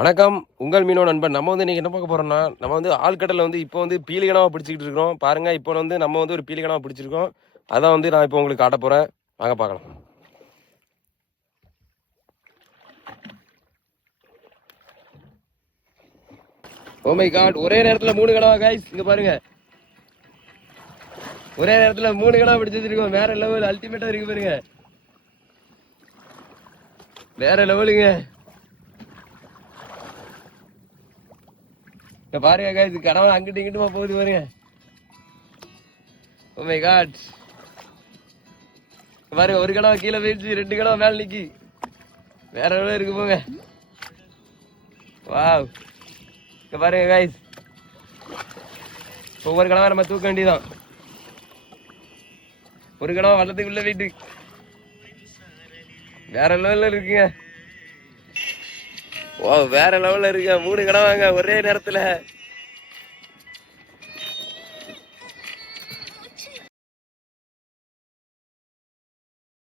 வணக்கம், உங்கள் மீனோ நண்பன். நம்ம வந்து இன்னைக்கு என்ன பார்க்க போறோம்னா, நம்ம வந்து ஆழ்கடல்ல வந்து இப்போ வந்து பீலிகனாவா பிடிச்சிக்கிட்டு இருக்கிறோம். பாருங்க, இப்போ வந்து நம்ம வந்து ஒரு பீலிகனாவா பிடிச்சிருக்கோம். அதான் வந்து நான் இப்போ உங்களுக்கு காட்டப் போறேன். வாங்க பார்க்கலாம். ஓ மை காட், ஒரே நேரத்துல 3 கனவா गाइस, இங்க பாருங்க. ஒரே நேரத்துல 3 கனவா பிடிச்சு வச்சிருக்கோம். வேற லெவல், அல்டிமேட்டா இருக்கு பாருங்க. வேற லெவலுங்க. இங்க பாருங்க गाइस, கனவா அங்கிட்டு இங்கிட்டுமா போகுது பாருங்க. Oh my God. பாருங்க, ஒரு கனவா கீழே போயிடுச்சு, 2 கனவா மேல நிக்கி. வேற லெவல் இருக்கு போங்க. வாவ். இங்க பாருங்க गाइस, ஒவ்வொரு கனவா நம்ம தூக்க வேண்டியதான். ஒரு கனவா வள்ளத்துக்குள்ள போயிட்டு வேற லெவல்ல இருக்குங்க. ஓ, வேற லெவல்ல இருக்குங்க. 3 கனவாங்க ஒரே நேரத்துல.